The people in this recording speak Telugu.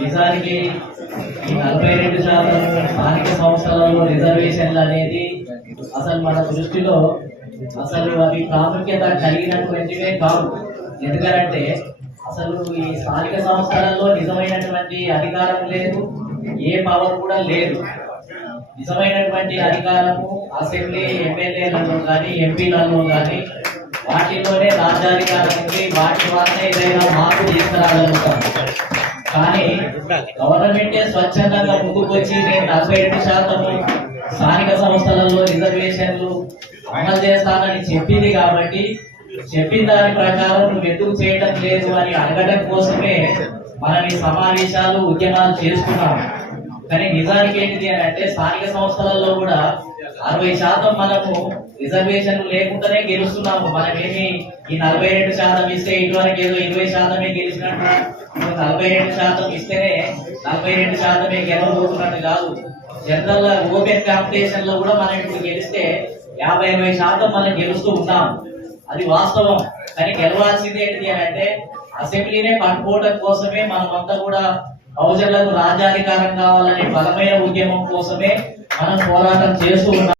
నిజానికి ఈ 42% స్థానిక సంస్థలలో రిజర్వేషన్లు అనేది అసలు మన దృష్టిలో అసలు అవి ప్రాముఖ్యత కలిగినటువంటివే కావు. ఎందుకంటే అసలు ఈ స్థానిక సంస్థలలో నిజమైనటువంటి అధికారం లేదు, ఏ పవర్ కూడా లేదు. నిజమైనటువంటి అధికారము అసెంబ్లీ ఎమ్మెల్యేలలో కానీ ఎంపీలలో కానీ వాటిలోనే రాజ్యాధికారం ఉంది, వాటి వల్లనే ఏదైనా మార్పు తీసుకురాగలుగుతాం. కానీ గవర్నమెంటే స్వచ్ఛందంగా ముందుకొచ్చి నేను 42% స్థానిక సంస్థలలో రిజర్వేషన్లు అమలు చేస్తానని చెప్పింది కాబట్టి చెప్పిన దాని ప్రకారం నువ్వు ఎందుకు చేయడం లేదు అని అడగడం కోసమే మనం ఈ సమావేశాలు ఉద్యమాలు చేస్తున్నాం. కానీ నిజానికి ఏంటిది అని అంటే స్థానిక సంస్థలలో కూడా 60% మనము రిజర్వేషన్లు లేకుండానే గెలుస్తున్నాము. మనమేమి ఈ 42% ఇస్తే ఇటువరకు ఏదో 20% గెలిచినట్టు 42% ఇస్తేనే 42% గెలవబోతున్నట్టు కాదు. జనరల్ గా ఓపెన్ కాంపిటీషన్ లో కూడా మనం ఇప్పుడు గెలిస్తే 50-60% మనం గెలుస్తూ ఉన్నాం. అది వాస్తవం. కానీ గెలవాల్సింది ఏంటిది అని అంటే అసెంబ్లీనే పట్టుకోవడం కోసమే మనమంతా కూడా బహుజనులకు రాజ్యాధికారం కావాలనే బలమైన ఉద్యమం కోసమే మనం పోరాటం చేస్తూ ఉన్నాం.